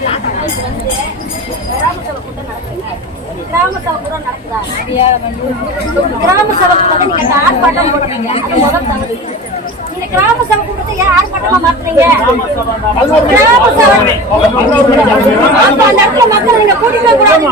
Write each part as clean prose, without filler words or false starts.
கிராம சபை கூட்டம் நடக்குதுங்க. கிராம சபை கூட நடக்குதா? கிராம சபை கூட்டத்தை நீங்க ஆர்ப்பாட்டம் போடுறீங்க. அது முதல் தவறு. இந்த கிராம சபை கூட்டத்தை ஏன் ஆர்ப்பாட்டமா மாத்துறீங்க? கிராம சபை அந்த இடத்துல மக்கள் நீங்க கூட்டிட்டு கூடாது.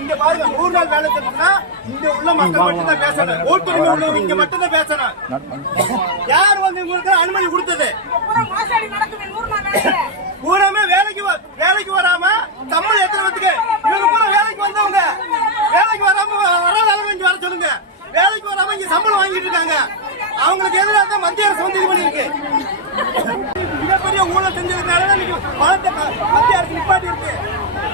இங்க பாருங்க 100 நாள் வேலை திட்டம்னா இங்க உள்ள மக்கள் மட்டும் தான் பேசணும். ஓட்டுரிமை உள்ளவங்க இங்க மட்டும் தான் பேசணும். யார் வந்து உங்களுக்கு அனுமதி கொடுத்தது? பூராமே வேலைக்கு வராம சம்பளம் எத்தனை வந்துக்கு இவங்க பூரா வேலைக்கு வந்தவங்க வேலைக்கு வராம வர வர சொல்லுங்க. வேலைக்கு வராம இங்க சம்பளம் வாங்கிட்டு இருக்காங்க. அவங்களுக்கு எதிராக தான் மத்திய அரசு வந்து இது பண்ணிருக்கு. மிகப்பெரிய ஊழல் செஞ்சதுனால பணத்தை மத்திய அரசு நிப்பாட்டி இருக்கு.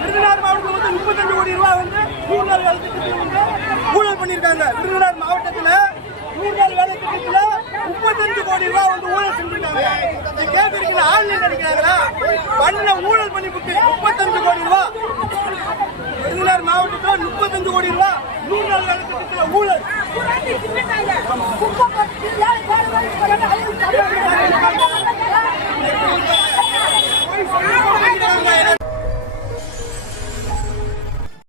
விருதுநகர் மாவட்டத்தில் வந்து 35 கோடி ரூபாய் வந்து 100 நாள் வேலை திட்டத்தில் வந்து ஊழல் பண்ணியிருக்காங்க. விருதுநகர் மாவட்டத்தில் 100 நாள் வேலை திட்டத்தில் 35 கோடி ரூபாய் வந்து ஊழல் செஞ்சிருக்காங்க. கேட்கறீங்களா? ஆன்லைன் நினைக்கிறாங்களா? பண்ண ஊழல் பண்ணிவிட்டு 35 கோடி ரூபாய் விருதுநகர் மாவட்டத்தில் 35 கோடி ரூபாய் 100 நாள் வேலை திட்டத்தில் ஊழல்.